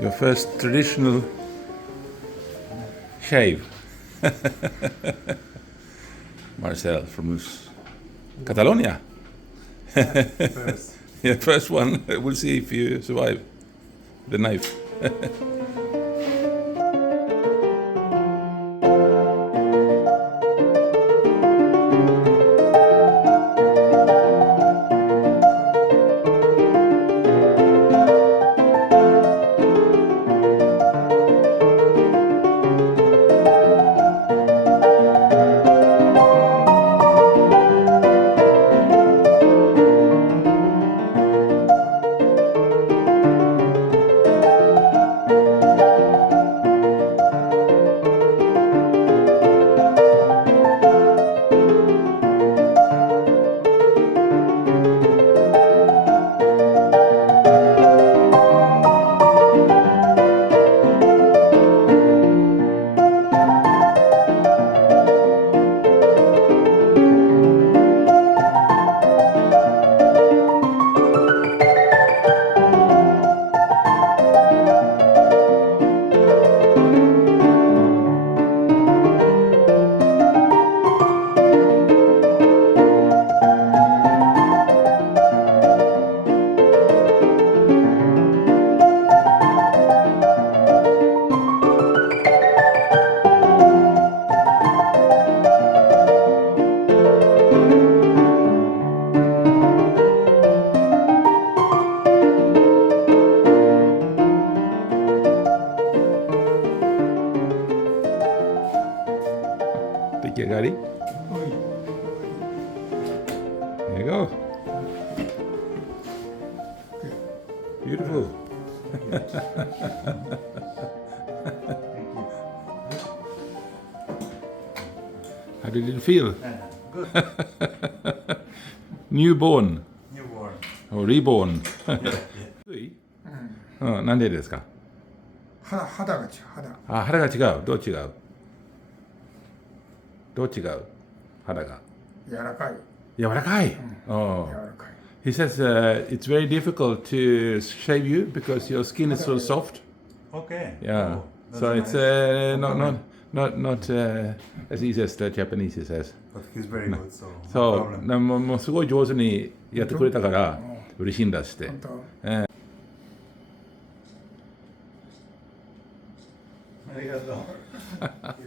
Your first traditional shave. Marcel from Catalonia. First. Yeah, first one. We'll see if you survive the knife. 出来上がり There you go. Beautiful. How did it feel? Good. Newborn Newborn. or reborn? Yeah. うん、なんでですか？肌が違う、肌。あ、肌が違う。どう違う？どう違う？肌が。柔らかい。柔らかい。Oh. 柔らかい。He says it's very difficult to shave you because your skin is so soft. Okay. Yeah. Oh, that's So it's nice. not as easy as the Japanese, he says. But he's very good, so no そ problem. う、もうすごい上手にやってくれたから嬉しいんだって。本当。ありがとう。